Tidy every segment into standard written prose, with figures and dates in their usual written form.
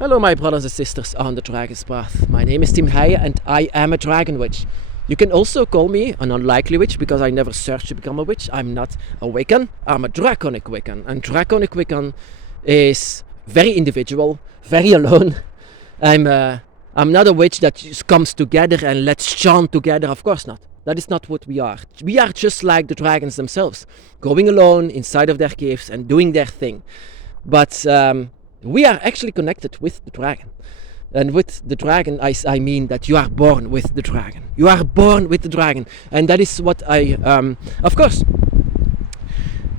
Hello my brothers and sisters on the Dragon's Path. My name is Tim Heijen and I am a Dragon Witch. You can also call me an unlikely witch because I never searched to become a witch. I'm not a Wiccan, I'm a Draconic Wiccan. And Draconic Wiccan is very individual, very alone. I'm not a witch that just comes together and let's chant together, of course not. That is not what we are. We are just like the dragons themselves, going alone inside of their caves and doing their thing. But we are actually connected with the dragon. And with the dragon, I mean that you are born with the dragon. You are born with the dragon. And that is what of course,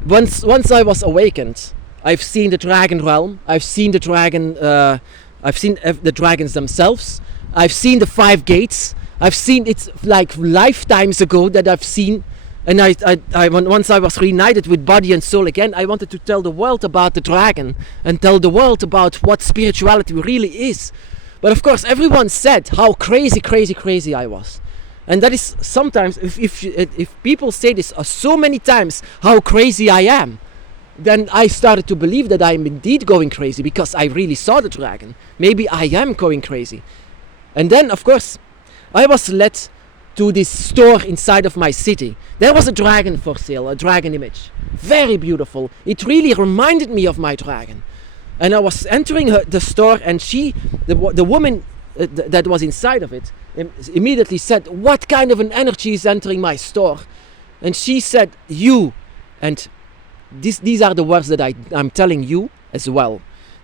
once I was awakened, I've seen the dragon realm. I've seen the dragon, I've seen the dragons themselves. I've seen the 5 gates. I've seen it like lifetimes ago that I've seen. And once I was reunited with body and soul again, I wanted to tell the world about the dragon and tell the world about what spirituality really is. But of course, everyone said how crazy I was. And that is sometimes, if people say this so many times, how crazy I am, then I started to believe that I am indeed going crazy because I really saw the dragon. Maybe I am going crazy. And then, of course, I was led to this store inside of my city. There was a dragon for sale, a dragon image. Very beautiful. It really reminded me of my dragon. And I was entering the store and the woman that was inside of it immediately said, "What kind of an energy is entering my store?" And she said, "You." And these are the words that I'm telling you as well.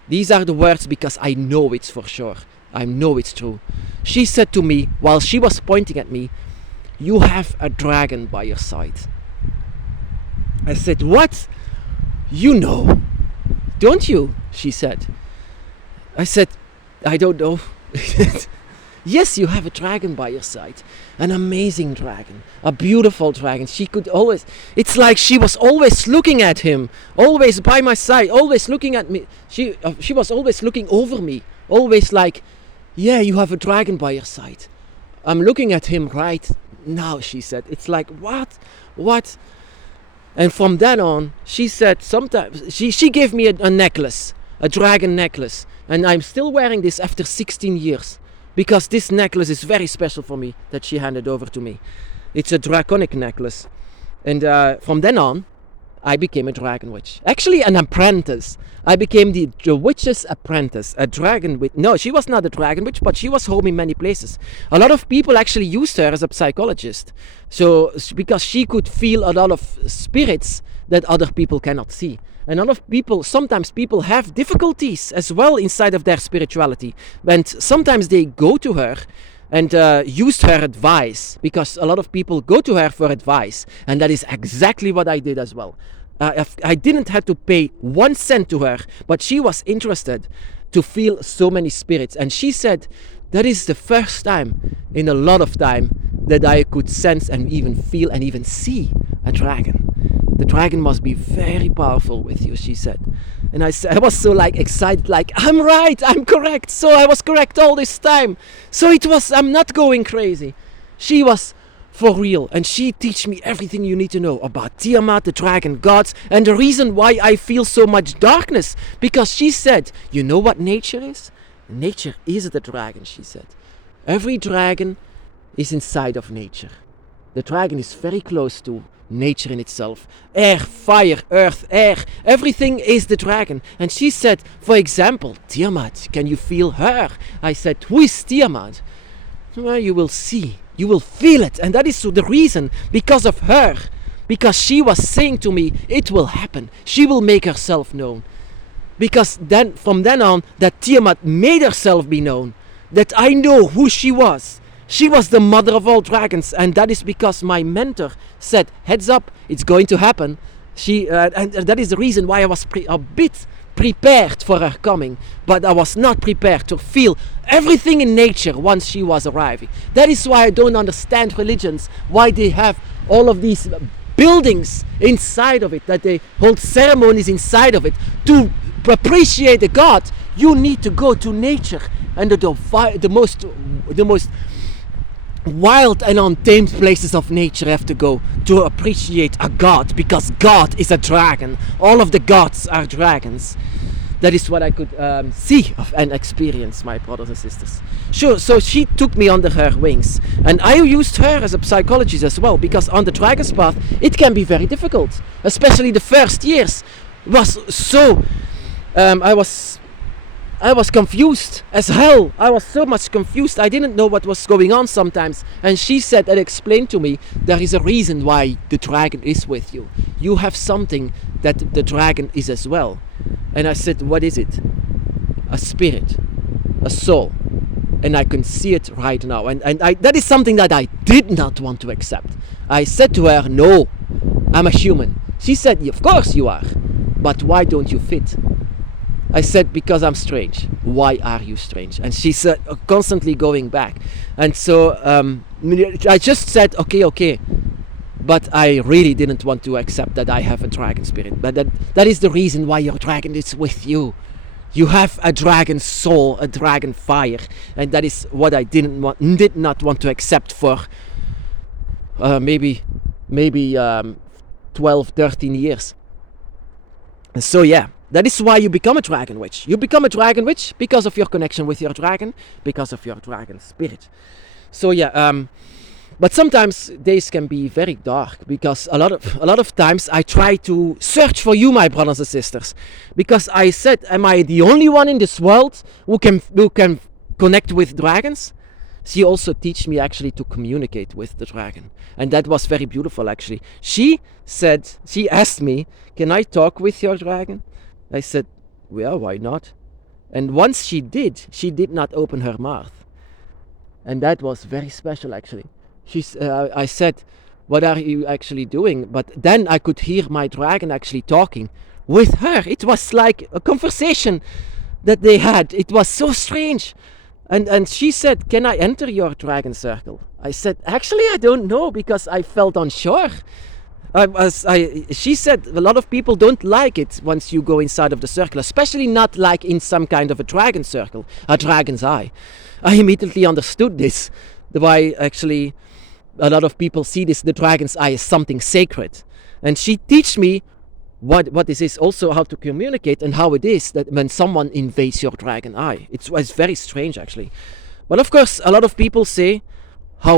These are the words because I know it's for sure. I know it's true. She said to me, while she was pointing at me, "You have a dragon by your side." I said, "What? You know, don't you?" She said. I said, "I don't know." "Yes, you have a dragon by your side. An amazing dragon. A beautiful dragon. She could always... It's like she was always looking at him. Always by my side. Always looking at me. She was always looking over me. Always like, yeah, you have a dragon by your side. I'm looking at him right now," she said. It's like, what? And from then on, she said sometimes... She gave me a necklace. A dragon necklace. And I'm still wearing this after 16 years. Because this necklace is very special for me that she handed over to me. It's a draconic necklace. And from then on, I became a dragon witch. Actually, an apprentice. I became the witch's apprentice. A dragon witch. No, she was not a dragon witch, but she was home in many places. A lot of people actually used her as a psychologist. So, because she could feel a lot of spirits that other people cannot see. And a lot of people, sometimes people have difficulties as well inside of their spirituality. And sometimes they go to her and used her advice, because a lot of people go to her for advice. And that is exactly what I did as well. I didn't have to pay 1 cent to her, but she was interested to feel so many spirits. And she said, that is the first time in a lot of time that I could sense and even feel and even see a dragon. The dragon must be very powerful with you, she said. And I was so excited, I'm right, I'm correct. So I was correct all this time. So I'm not going crazy. She was for real. And she teach me everything you need to know about Tiamat, the dragon gods, and the reason why I feel so much darkness. Because she said, you know what nature is? Nature is the dragon, she said. Every dragon is inside of nature. The dragon is very close to nature in itself. Air, fire, earth, air, everything is the dragon. And she said, for example, Tiamat, can you feel her? I said, who is Tiamat? Well, you will see, you will feel it. And that is the reason, because of her. Because she was saying to me, it will happen. She will make herself known. Because then, from then on, that Tiamat made herself be known. That I know who she was. She was the mother of all dragons, and that is because my mentor said, heads up, it's going to happen. And that is the reason why I was a bit prepared for her coming, but I was not prepared to feel everything in nature once she was arriving. That is why I don't understand religions, why they have all of these buildings inside of it, that they hold ceremonies inside of it. To appreciate the God, you need to go to nature, and the most wild and untamed places of nature have to go to appreciate a god, because God is a dragon. All of the gods are dragons. That is what I could see and experience, my brothers and sisters. Sure, so she took me under her wings, and I used her as a psychologist as well, because on the Dragon's Path it can be very difficult, especially the first years. Was so I was confused as hell. I was so much confused. I didn't know what was going on sometimes. And she said and explained to me, there is a reason why the dragon is with you. You have something that the dragon is as well. And I said, what is it? A spirit, a soul. And I can see it right now. And that is something that I did not want to accept. I said to her, no, I'm a human. She said, of course you are. But why don't you fit? I said, because I'm strange. Why are you strange? And she said, constantly going back. And so I just said, okay. But I really didn't want to accept that I have a dragon spirit. But that is the reason why your dragon is with you. You have a dragon soul, a dragon fire. And that is what I did not want to accept for maybe 12, 13 years. And so yeah. That is why you become a dragon witch. You become a dragon witch because of your connection with your dragon, because of your dragon spirit. So yeah, but sometimes days can be very dark, because a lot of times I try to search for you, my brothers and sisters, because I said, am I the only one in this world who can connect with dragons? She also teach me actually to communicate with the dragon, and that was very beautiful actually. She asked me, can I talk with your dragon? I said, well, why not? And once she did not open her mouth. And that was very special, actually. I said, what are you actually doing? But then I could hear my dragon actually talking with her. It was like a conversation that they had. It was so strange. And she said, can I enter your dragon circle? I said, actually, I don't know, because I felt unsure. She said a lot of people don't like it once you go inside of the circle, especially not like in some kind of a dragon circle, a dragon's eye. I immediately understood this, why actually a lot of people see the dragon's eye as something sacred. And she teach me what this is, also how to communicate, and how it is that when someone invades your dragon eye. It's very strange actually. But of course, a lot of people say, I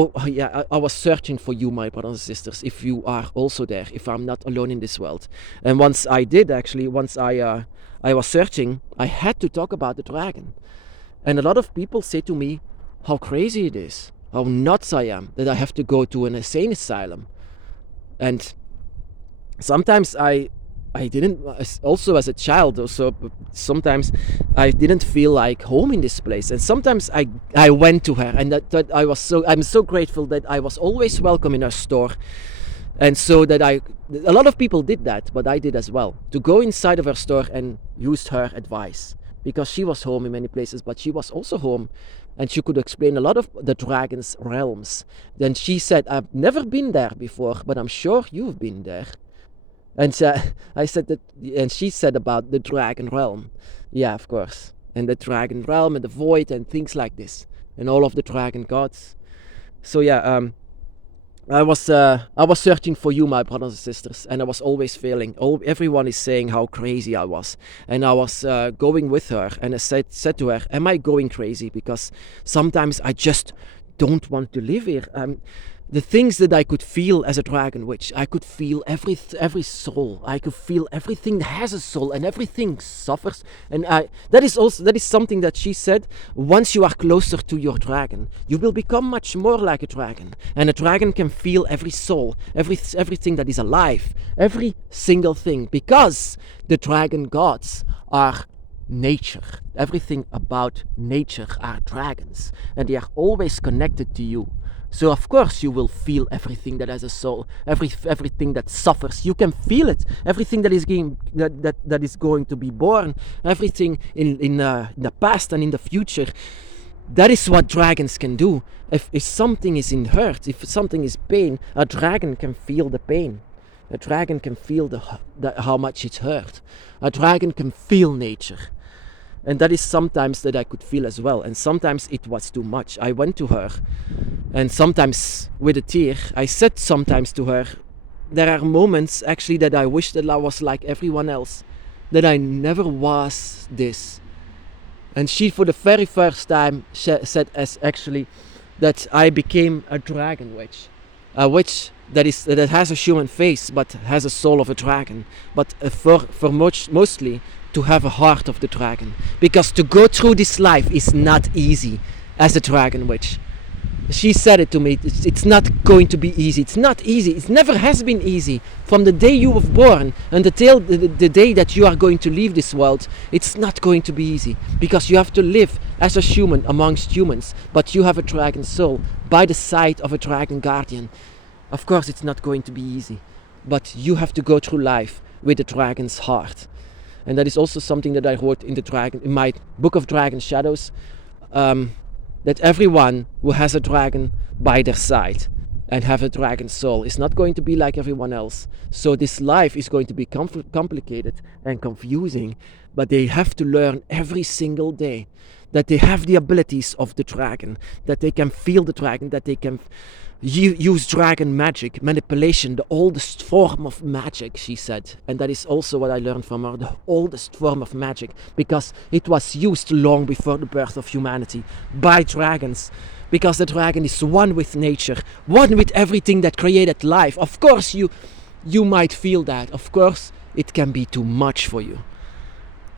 was searching for you, my brothers and sisters, if you are also there, if I'm not alone in this world. And once I was searching, I had to talk about the dragon. And a lot of people say to me how crazy it is, how nuts I am, that I have to go to an insane asylum. And sometimes I didn't, also as a child, also sometimes I didn't feel like home in this place, and sometimes I went to her, and that I'm so grateful that I was always welcome in her store. And so that a lot of people did that, but I did as well, to go inside of her store and use her advice, because she was home in many places, but she was also home, and she could explain a lot of the dragon's realms. Then she said, I've never been there before, but I'm sure you've been there. And I said that, and she said about the dragon realm. Yeah, of course. And the dragon realm and the void and things like this, and all of the dragon gods. So yeah, I was searching for you, my brothers and sisters, and I was always failing. Everyone is saying how crazy I was, and I was going with her, and I said to her, am I going crazy? Because sometimes I just don't want to live here. The things that I could feel as a dragon witch, I could feel every soul. I could feel everything has a soul, and everything suffers. And that is something that she said. Once you are closer to your dragon, you will become much more like a dragon. And a dragon can feel every soul, everything that is alive, every single thing, because the dragon gods are nature. Everything about nature are dragons, and they are always connected to you. So of course you will feel everything that has a soul, everything that suffers. You can feel it. Everything that is going to be born, everything in the past and in the future. That is what dragons can do. If something is in hurt, if something is pain, a dragon can feel the pain. A dragon can feel how much it hurt. A dragon can feel nature. And that is sometimes that I could feel as well. And sometimes it was too much. I went to her, and sometimes with a tear, I said sometimes to her, there are moments actually that I wish that I was like everyone else. that I never was this. And she, for the very first time, said as actually that I became a dragon witch. A witch that has a human face but has a soul of a dragon. But mostly to have a heart of the dragon. Because to go through this life is not easy as a dragon witch. She said it to me, it's not going to be easy. It's not easy. It never has been easy. From the day you were born until the day that you are going to leave this world, it's not going to be easy. Because you have to live as a human amongst humans. But you have a dragon soul by the side of a dragon guardian. Of course it's not going to be easy. But you have to go through life with a dragon's heart. And that is also something that I wrote in my book of Dragon Shadows. That everyone who has a dragon by their side and have a dragon soul is not going to be like everyone else. So this life is going to be complicated and confusing, but they have to learn every single day that they have the abilities of the dragon, that they can feel the dragon, that they can use dragon magic, manipulation, the oldest form of magic, she said. And that is also what I learned from her, the oldest form of magic, because it was used long before the birth of humanity by dragons. Because the dragon is one with nature, one with everything that created life. Of course you might feel that. Of course it can be too much for you.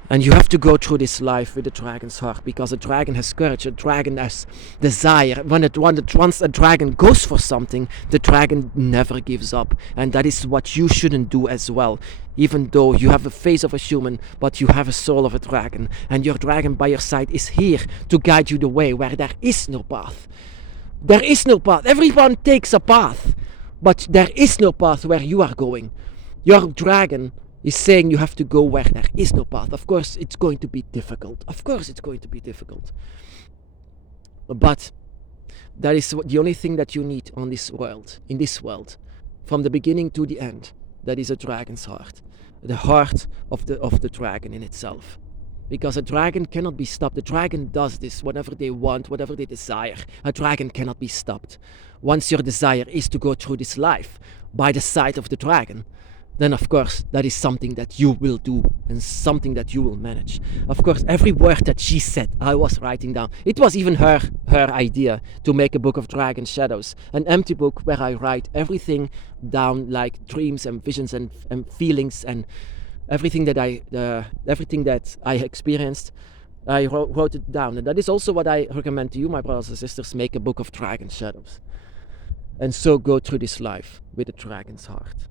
And you have to go through this life with a dragon's heart, because a dragon has courage, a dragon has desire. Once a dragon goes for something, the dragon never gives up. And that is what you shouldn't do as well. Even though you have the face of a human, but you have a soul of a dragon. And your dragon by your side is here to guide you the way where there is no path. There is no path. Everyone takes a path, but there is no path where you are going. Your dragon is saying you have to go where there is no path. Of course it's going to be difficult. Of course it's going to be difficult. But that is the only thing that you need in this world, from the beginning to the end. That is a dragon's heart. The heart of the dragon in itself. Because a dragon cannot be stopped. The dragon does this whatever they want, whatever they desire. A dragon cannot be stopped. Once your desire is to go through this life by the side of the dragon, then of course that is something that you will do and something that you will manage. Of course, every word that she said, I was writing down. It was even her idea to make a book of Dragon Shadows, an empty book where I write everything down, like dreams and visions and feelings and everything that I experienced. I wrote it down, and that is also what I recommend to you, my brothers and sisters. Make a book of Dragon Shadows, and so go through this life with a dragon's heart.